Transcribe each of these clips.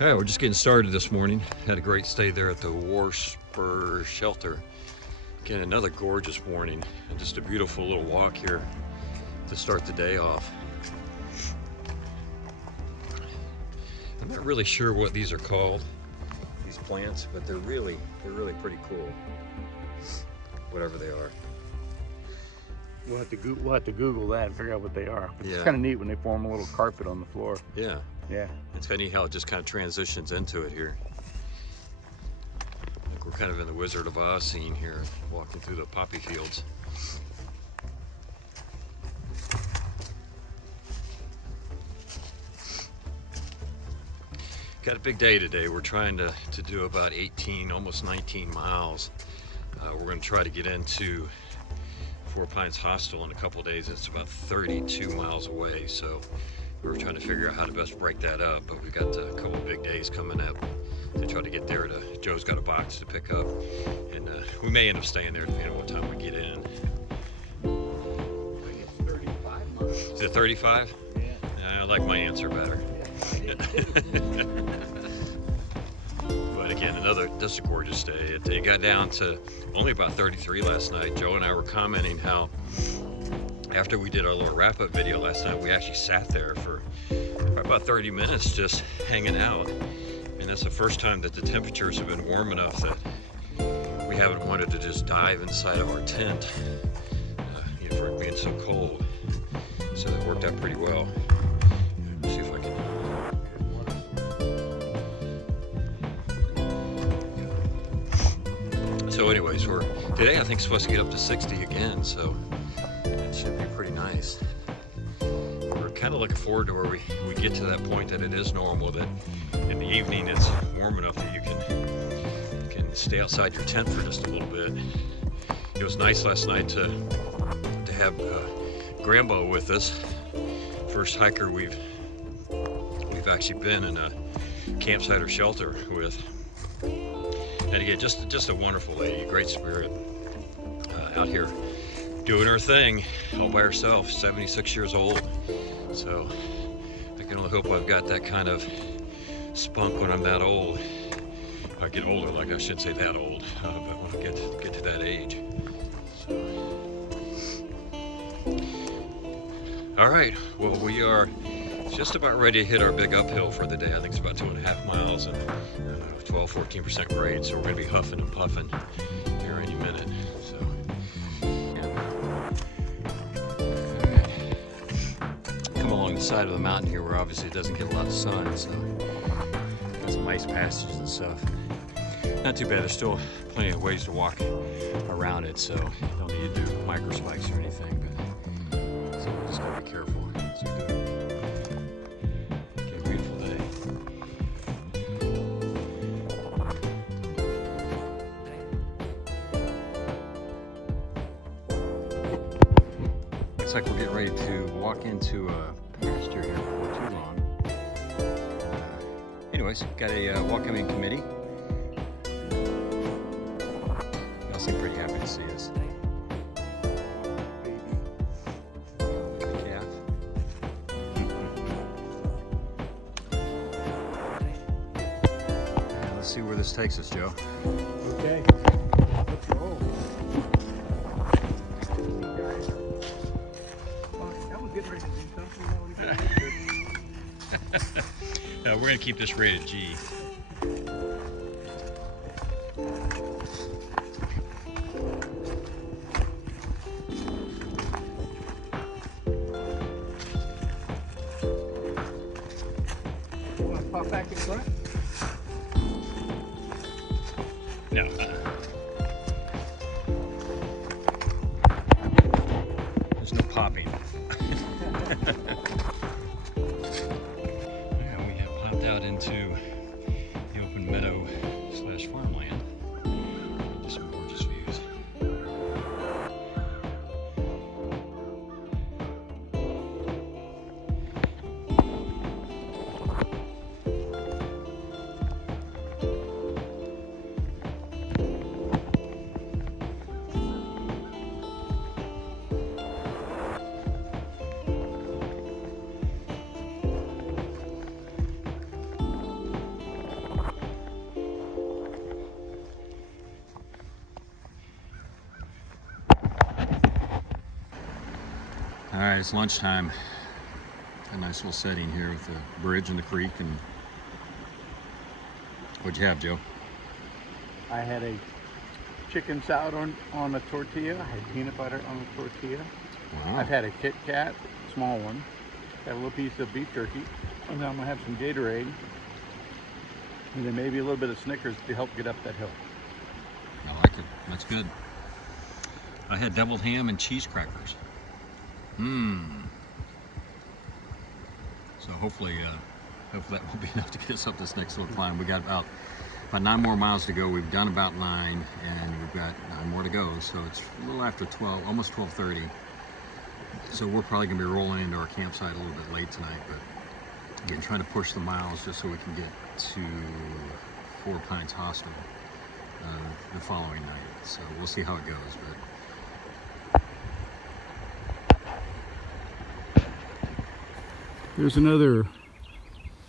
All right, we're just getting started this morning. Had a great stay there at the Spur shelter. Again, another gorgeous morning and just a beautiful little walk here to start the day off. I'm not really sure what these are called, these plants, but they're really pretty cool, whatever they are. We'll have to Google that and figure out what they are. But Yeah. It's kind of neat when they form a little carpet on the floor. Yeah. Yeah. It's kind of neat how it just kind of transitions into it here. Like we're kind of in the Wizard of Oz scene here, walking through the poppy fields. Got a big day today. We're trying to do about 18, almost 19 miles. We're going to try to get into Four Pines Hostel in a couple days. It's about 32 miles away, so we're trying to figure out how to best break that up. But we've got a couple big days coming up to try to get there. Joe's got a box to pick up, and we may end up staying there depending on what time we get in. I think it's 35 miles. Is it 35? Yeah. I like my answer better. But again, just a gorgeous day. It got down to only about 33 last night. Joe and I were commenting how after we did our little wrap-up video last night, we actually sat there for about 30 minutes just hanging out. And that's the first time that the temperatures have been warm enough that we haven't wanted to just dive inside of our tent for it being so cold. So that worked out pretty well. Let's see if I can. So anyways, today I think it's supposed to get up to 60 again, so it should be pretty nice. We're kind of looking forward to where we get to that point that it is normal, that in the evening it's warm enough that you can stay outside your tent for just a little bit. It was nice last night to have Grambo with us. First hiker we've actually been in a campsite or shelter with. And again, just a wonderful lady, great spirit, out here doing her thing all by herself, 76 years old. So I can only hope I've got that kind of spunk when I'm that old. If I get older, like I shouldn't say that old, but when I get to that age. So. All right, well, we are just about ready to hit our big uphill for the day. I think it's about 2.5 miles and 12-14% grade, so we're going to be huffing and puffing here any minute. So, come along the side of the mountain here where obviously it doesn't get a lot of sun, so got some ice passages and stuff. Not too bad. There's still plenty of ways to walk around it, so don't need to do micro spikes or anything. But so we just got to be careful as we do it. Looks like we're getting ready to walk into a pasture here before too long. Anyways, got a welcoming committee. Y'all seem pretty happy to see us. Calf. Let's see where this takes us, Joe. Okay. Let's roll. Getting ready to do something. We're going to keep this rated G. You want to pop back in front? No. There's no popping. And we have popped out into the open meadow / farmland. Just some gorgeous views. it's lunchtime. A nice little setting here with the bridge and the creek. And what'd you have, Joe? I had a chicken salad on a tortilla. I had peanut butter on a tortilla. Wow. I've had a Kit Kat, small one. Got a little piece of beef jerky. And then I'm gonna have some Gatorade. And then maybe a little bit of Snickers to help get up that hill. I like it. That's good. I had deviled ham and cheese crackers. So hopefully that will be enough to get us up this next little climb. We got about 9 more miles to go. We've done about 9, and we've got 9 more to go. So it's a little after 12, almost 12:30. So we're probably gonna be rolling into our campsite a little bit late tonight, but again, trying to push the miles just so we can get to 4 Pines Hostel the following night. So we'll see how it goes. But there's another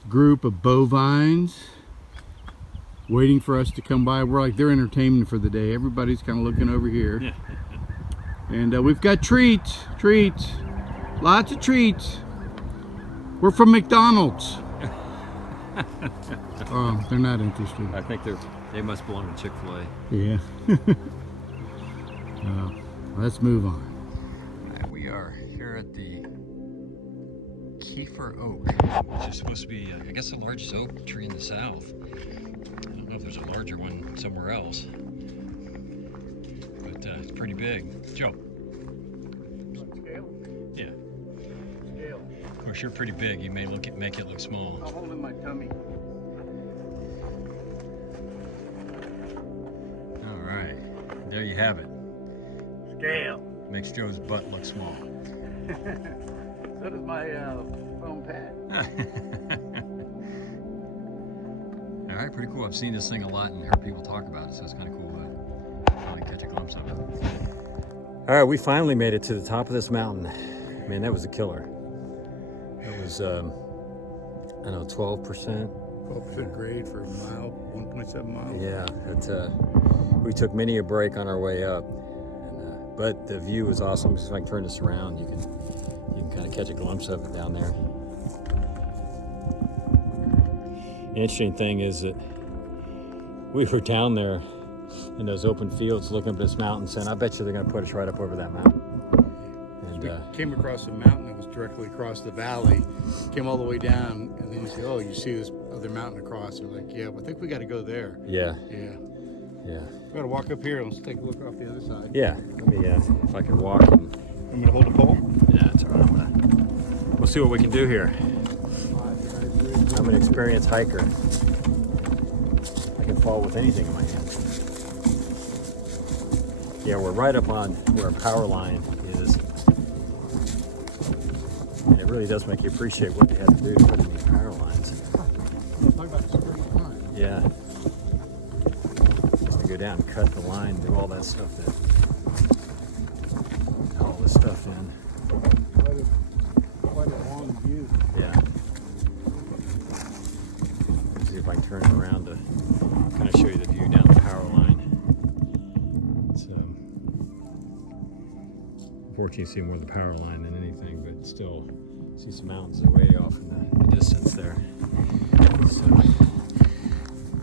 group of bovines waiting for us to come by. We're like their entertainment for the day. Everybody's kind of looking over here. And we've got treats, lots of treats. We're from McDonald's. Oh, they're not interested. I think they must belong to Chick-fil-A. Yeah. Let's move on. We are here at the Kiefer Oak, which is supposed to be, I guess, the largest oak tree in the south. I don't know if there's a larger one somewhere else, but it's pretty big. Joe. Scale? Yeah. Scale. Of course, you're pretty big. You may make it look small. I'll hold in my tummy. All right, there you have it. Scale. Makes Joe's butt look small. So does my foam pad. All right, pretty cool. I've seen this thing a lot and heard people talk about it, so it's kind of cool to finally catch a glimpse of it. All right, we finally made it to the top of this mountain. Man, that was a killer. It was, I don't know, 12%. 12% grade for a mile, 1.7 miles. Yeah, we took many a break on our way up, but the view was awesome. So if I can turn this around, you can kind of catch a glimpse of it down there. The interesting thing is that we were down there in those open fields looking up this mountain saying, I bet you they're going to put us right up over that mountain. And we came across a mountain that was directly across the valley, came all the way down, and then you say, oh, you see this other mountain across. And we're like, yeah, I think we got to go there. yeah, Yeah. yeah, We got to walk up here. Let's take a look off the other side. yeah. Let me, if I can walk and... I'm going to hold the pole. Yeah, that's all right. We'll see what we can do here. I'm an experienced hiker. I can fall with anything in my hands. Yeah, we're right up on where a power line is. And it really does make you appreciate what they had to do to put in these power lines. Talk about Spur line. Yeah. Just to go down and cut the line, do all that stuff there. All this stuff in. Quite a long view. Yeah. See if I can turn it around to kind of show you the view down the power line. It's unfortunately you see more of the power line than anything, but still see some mountains way off in the distance there. So,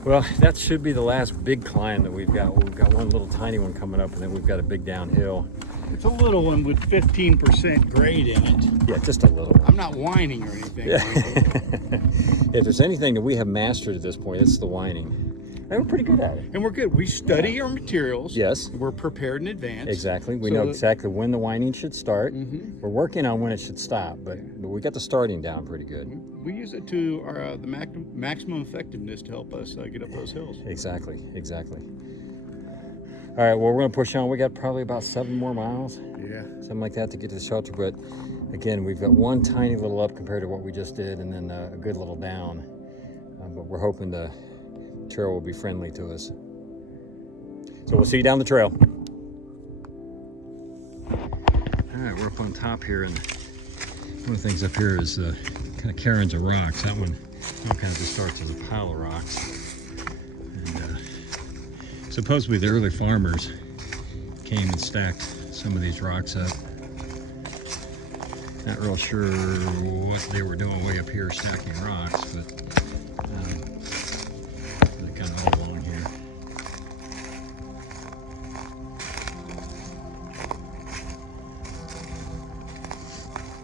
well, that should be the last big climb that we've got. We've got one little tiny one coming up, and then we've got a big downhill. It's a little one with 15% grade in it. Yeah, just a little. I'm not whining or anything. Yeah. If there's anything that we have mastered at this point, it's the whining. And we're pretty good at it. And we're good. We study our materials. Yes. We're prepared in advance. Exactly. We So know that- exactly when the whining should start. Mhm. We're working on when it should stop, but we got the starting down pretty good. We use it to our the maximum effectiveness to help us get up those hills. Exactly. Exactly. All right. Well, we're going to push on. We got probably about 7 more miles, Yeah. something like that, to get to the shelter. But again, we've got one tiny little up compared to what we just did, and then a good little down. But we're hoping the trail will be friendly to us. So we'll see you down the trail. All right, we're up on top here, and one of the things up here is kind of cairns of rocks. That one kind of just starts as a pile of rocks. And supposedly the early farmers came and stacked some of these rocks up. Not real sure what they were doing way up here stacking rocks, but they're kind of all along here.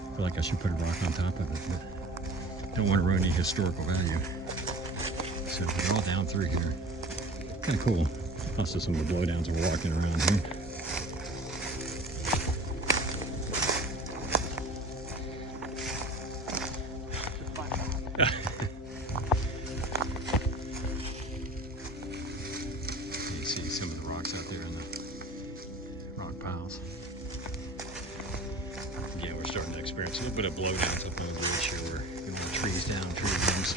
I feel like I should put a rock on top of it, but don't want to ruin any historical value. So they're all down through here. Kind of cool. Also some of the blowdowns are walking around here. You see some of the rocks out there in the rock piles. Again, we're starting to experience a little bit of blowdowns up on the bridge here. We're getting the trees down, tree limbs.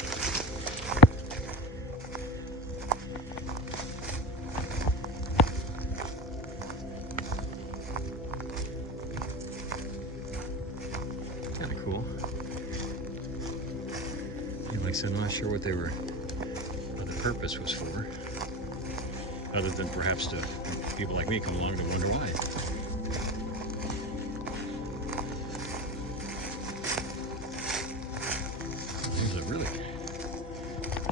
Kind of cool. Yeah, like I said, I'm not sure what the purpose was for, other than perhaps to people like me come along to wonder why. There's a really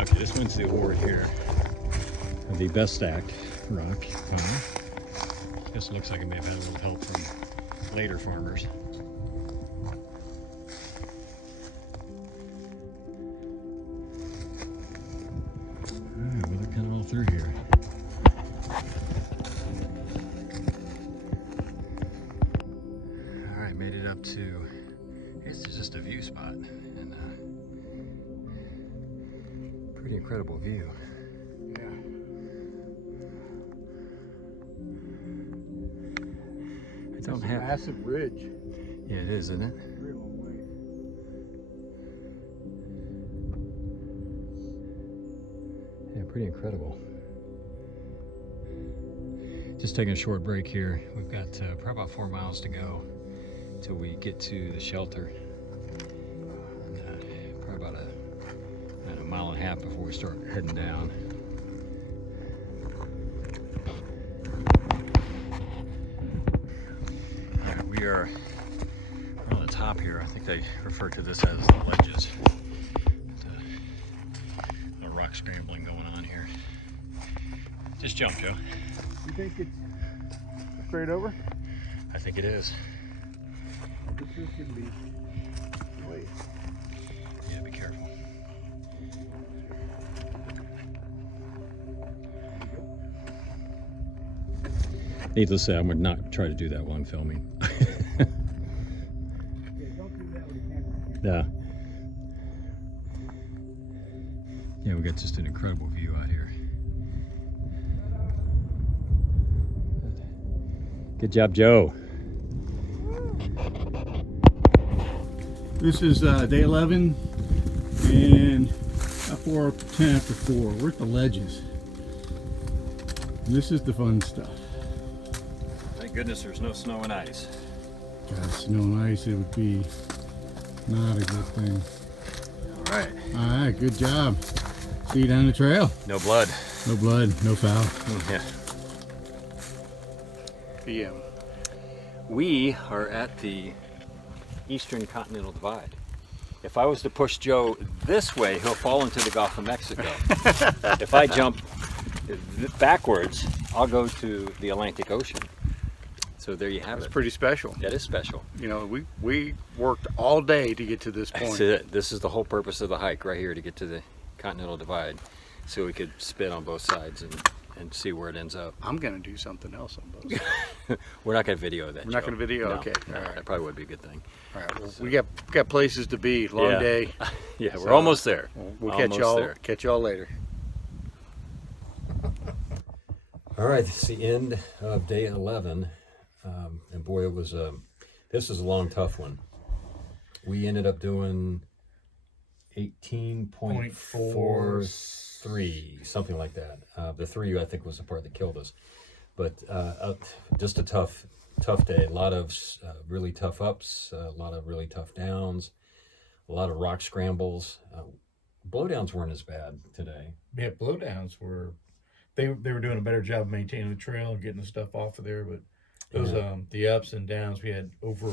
okay. This wins the award here of the best stacked rock pile. This looks like it may have had a little help from later farmers. Through here. All right, made it up to, this is just a view spot, and pretty incredible view. Yeah. I don't have a massive ridge. Yeah, it is, isn't it? Very long way. Yeah, pretty incredible. Just taking a short break here. We've got probably about 4 miles to go till we get to the shelter. And, probably about a mile and a half before we start heading down. All right, we are on the top here. I think they refer to this as the ledges. A rock scrambling going on here. Just jump, Joe. You think it's straight over? I think it is. This is gonna be. Wait. Yeah, be careful. Needless to say, I would not try to do that while I'm filming. Yeah, don't do that with the camera. Yeah. Yeah, we got just an incredible view out here. Good job, Joe. This is day 11 and 10 after 4. We're at the ledges. This is the fun stuff. Thank goodness there's no snow and ice. God, snow and ice, it would be not a good thing. All right. All right, good job. See you down the trail. No blood. No blood, no foul. Yeah. PM. We are at the Eastern Continental Divide. If I was to push Joe this way, he'll fall into the Gulf of Mexico. If I jump backwards, I'll go to the Atlantic Ocean. So there you have That's it. pretty special. That is special. You know, we worked all day to get to this point. That's it. This is the whole purpose of the hike right here, to get to the Continental Divide, so we could spin on both sides and see where it ends up. I'm gonna do something else on both. We're not going to video that. We're not Joe. gonna video? No, Okay. no, All right. That probably would be a good thing. All right. Well, we got places to be. Long Yeah. day. Yeah, we're So, almost there. We'll Almost there. catch y'all later. All right, it's the end of day 11, and boy, it was this is a long, tough one. We ended up doing 18.43, something like that. The 3, I think, was the part that killed us. But just a tough day. A lot of really tough ups, a lot of really tough downs, a lot of rock scrambles. Blowdowns weren't as bad today. Yeah, blowdowns were, they were doing a better job of maintaining the trail and getting the stuff off of there, but those the ups and downs, we had over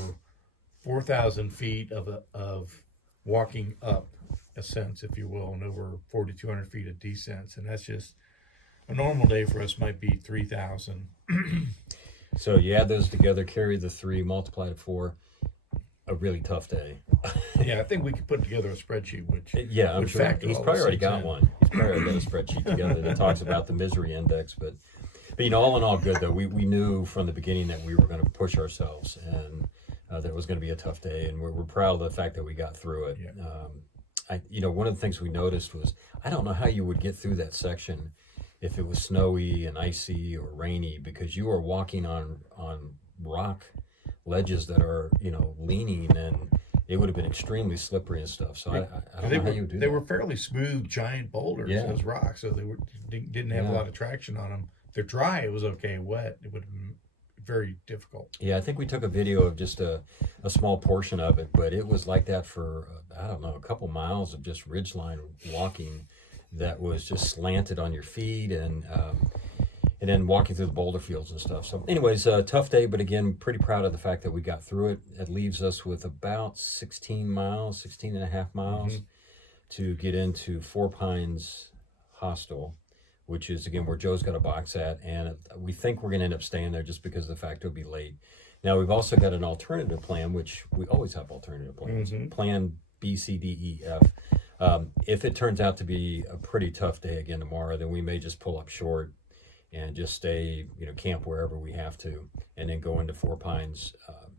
4,000 feet of walking up ascents, if you will, and over 4,200 feet of descents, and that's just a normal day for us might be 3,000. So you add those together, carry the 3, multiply it 4. A really tough day. Yeah, I think we could put together a spreadsheet, which Yeah, I'm would sure factor he's all probably those already things got in. one. He's probably already got a spreadsheet together that talks about the misery index. But you know, all in all, good though. We knew from the beginning that we were going to push ourselves, and that it was going to be a tough day, and we're proud of the fact that we got through it. Yeah. You know, one of the things we noticed was I don't know how you would get through that section if it was snowy and icy or rainy, because you are walking on rock ledges that are, you know, leaning, and it would have been extremely slippery and stuff. So I don't know how you would do They that. were fairly smooth, giant boulders, Yeah. those rocks, so didn't have a Yeah. lot of traction on them. If they're dry, it was okay. Wet, it would have been very difficult. Yeah, I think we took a video of just a small portion of it, but it was like that for, I don't know, a couple miles of just ridgeline walking that was just slanted on your feet, and then walking through the boulder fields and stuff. So anyways, tough day, but again, pretty proud of the fact that we got through it. It leaves us with about 16 and a half miles to get into Four Pines Hostel, which is, again, where Joe's got a box at, and we think we're going to end up staying there just because of the fact it'll be late. Now, we've also got an alternative plan, which we always have alternative plans, plan B, C, D, E, F. If it turns out to be a pretty tough day again tomorrow, then we may just pull up short and just stay, you know, camp wherever we have to, and then go into Four Pines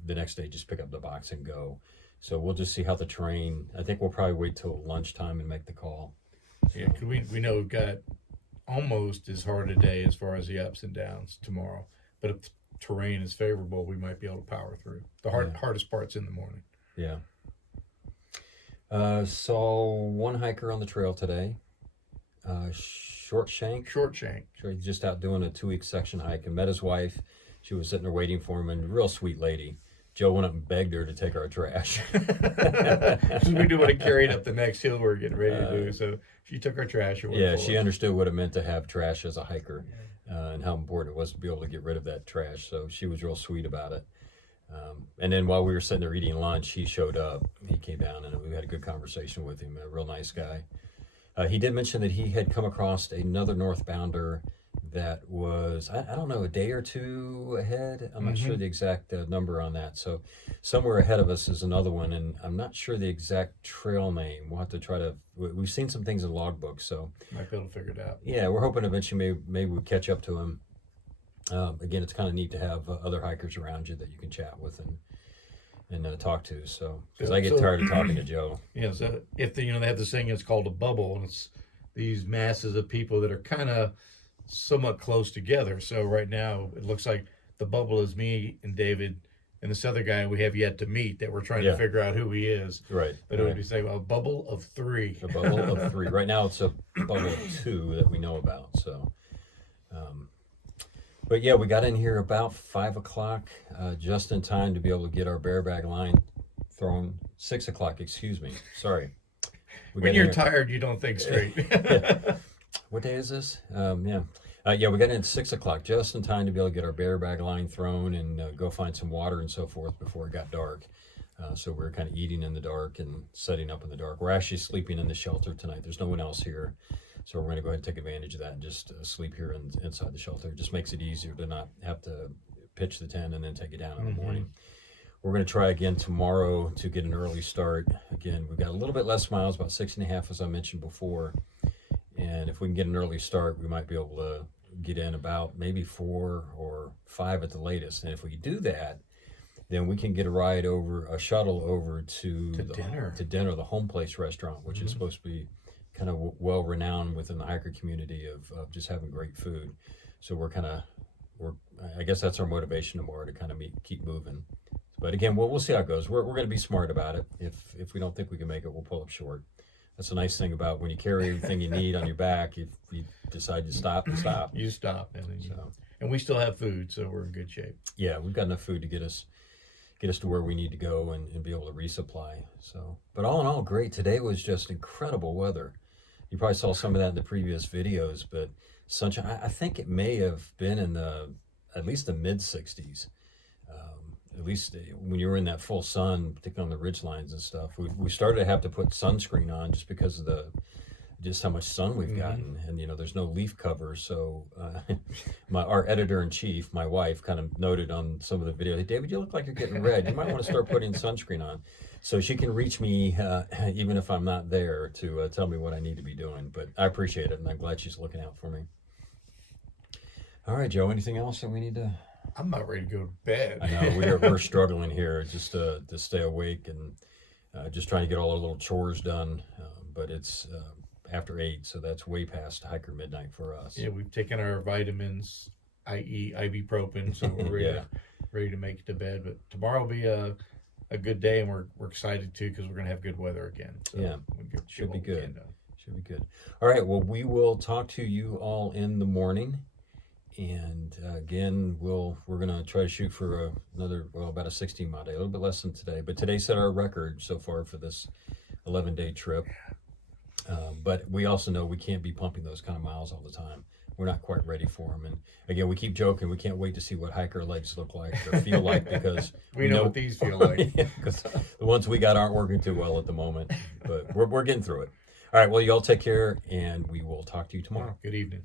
the next day, just pick up the box and go. So we'll just see how the terrain, I think we'll probably wait till lunchtime and make the call. Yeah, 'cause we know we've got almost as hard a day as far as the ups and downs tomorrow. But if the terrain is favorable, we might be able to power through. The hardest part's in the morning. Yeah. Saw one hiker on the trail today. Short Shank. Short shank. So he's just out doing a 2-week section hike, and met his wife. She was sitting there waiting for him, and real sweet lady. Joe went up and begged her to take our trash. Because we do want to carry it up the next hill we're getting ready to do. So she took our trash. Yeah, she understood what it meant to have trash as a hiker, and how important it was to be able to get rid of that trash. So she was real sweet about it. And then while we were sitting there eating lunch, he showed up. He came down, and we had a good conversation with him. A real nice guy. He did mention that he had come across another northbounder that was, I don't know, a day or two ahead. I'm not sure the exact number on that. So somewhere ahead of us is another one, and I'm not sure the exact trail name. We'll have to try to, we've seen some things in logbooks, so. Might be able to figure it out. Yeah, we're hoping eventually maybe we'll catch up to him. Again, it's kind of neat to have other hikers around you that you can chat with and talk to. So, because I get tired of talking to Joe. Yeah, so if they have this thing, it's called a bubble, and it's these masses of people that are kind of somewhat close together. So right now it looks like the bubble is me and David and this other guy we have yet to meet that we're trying to figure out who he is. Right. But it would be saying a bubble of 3. A bubble of 3. Right now it's a bubble of 2 that we know about. So, but yeah, we got in here about 5 o'clock, just in time to be able to get our bear bag line thrown. 6 o'clock, excuse me. Sorry. When you're tired, you don't think straight. Yeah. What day is this? Yeah, we got in at 6 o'clock, just in time to be able to get our bear bag line thrown and go find some water and so forth before it got dark. So we're kind of eating in the dark and setting up in the dark. We're actually sleeping in the shelter tonight. There's no one else here. So we're going to go ahead and take advantage of that and just sleep here inside the shelter. It just makes it easier to not have to pitch the tent and then take it down in the morning. We're going to try again tomorrow to get an early start. Again, we've got a little bit less miles, about 6.5, as I mentioned before. And if we can get an early start, we might be able to get in about maybe 4 or 5 at the latest. And if we do that, then we can get a shuttle over to dinner, the Home Place restaurant, which is supposed to be kind of well renowned within the hiker community of just having great food. So I guess that's our motivation tomorrow, to kind of keep moving. But again, we'll see how it goes. We're going to be smart about it. If we don't think we can make it, we'll pull up short. That's a nice thing about when you carry everything you need on your back. If you decide to stop, you stop. You stop, and we still have food, so we're in good shape. Yeah, we've got enough food to get us to where we need to go and be able to resupply. So, but all in all, great. Today was just incredible weather. You probably saw some of that in the previous videos, but sunshine. I think it may have been in at least the mid 60s. at least when you were in that full sun, particularly on the ridge lines and stuff, we started to have to put sunscreen on just because of just how much sun we've gotten, and there's no leaf cover. So our editor-in-chief, my wife, kind of noted on some of the videos, "Hey, David, you look like you're getting red. You might want to start putting sunscreen on." So she can reach me even if I'm not there to tell me what I need to be doing. But I appreciate it, and I'm glad she's looking out for me. All right, Joe, anything else that we need to... I'm not ready to go to bed. I know, we're struggling here just to stay awake, and just trying to get all our little chores done. But it's after 8, so that's way past hiker midnight for us. Yeah, we've taken our vitamins, i.e. ibuprofen, so we're ready to make it to bed. But tomorrow will be a good day, and we're excited too, because we're going to have good weather again. So yeah, should be good. Should be good. All right, well, we will talk to you all in the morning. And again, we're going to try to shoot for about a 16-mile day, a little bit less than today. But today set our record so far for this 11-day trip. But we also know we can't be pumping those kind of miles all the time. We're not quite ready for them. And again, we keep joking. We can't wait to see what hiker legs look like or feel like, because we know what these feel like. Because the ones we got aren't working too well at the moment. But we're getting through it. All right, well, you all take care, and we will talk to you tomorrow. Good evening.